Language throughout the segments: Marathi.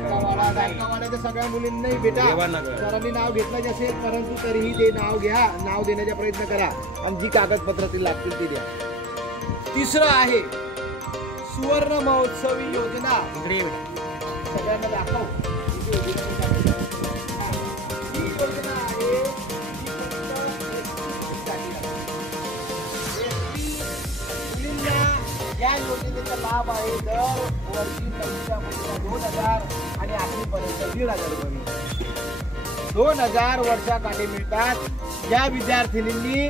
गायकवाड्याच्या सगळ्या मुलींनाही बेटा सरांनी नाव घेतलं असेल, परंतु तरीही ते नाव घ्या, नाव देण्याचा प्रयत्न करा आणि जी कागदपत्र ती लागतील ती द्या. तिसरं आहे सुवर्ण महोत्सवी योजना. सगळ्यांना दाखव. ही योजना आहे या योजनेचा लाभ आहे दर वर्षी पहिल्या महिन्याला 2000 आणि आठवीपर्यंत 1500 रुपये. 2000 वर्षाकाठी मिळतात. या विद्यार्थिनींनी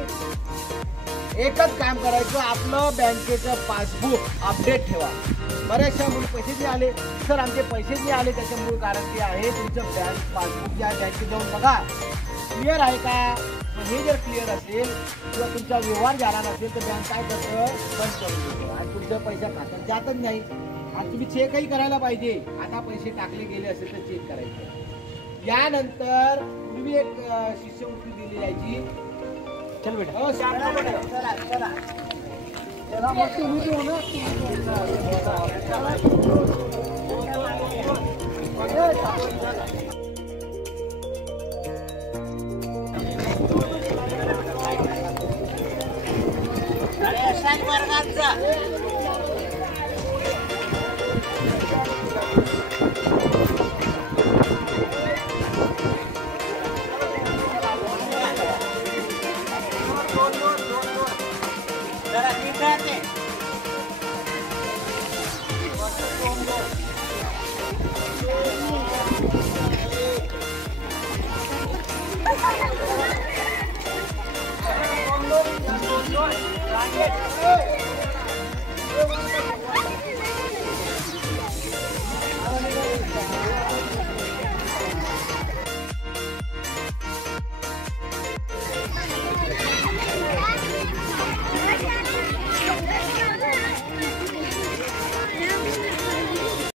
एकच काम करायचं, आपलं बँकेचं पासबुक अपडेट ठेवा. बऱ्याचशा मुलं पैसे जे आले सर आमचे पैसे जे आले त्याच्यामुळे कारण ते आहे तुमचं बँक पासबुक या बँकेत जाऊन बघा क्लिअर आहे का. हे जर क्लिअर असेल किंवा तुमचा व्यवहार झाला नसेल तर बँक काय करतं, बंद करून देतो आणि तुमच्या पैसा खात्यात जातच नाही. आणि तुम्ही चेकही करायला पाहिजे. आता पैसे टाकले गेले असेल तर चेक करायचं. यानंतर पूर्वी एक शिष्यवृत्ती दिली जायची. चल बेटा हो चला चला चला मग तुम्ही देऊ ना. वर्गाचा जरा ठीक आहे. Hey!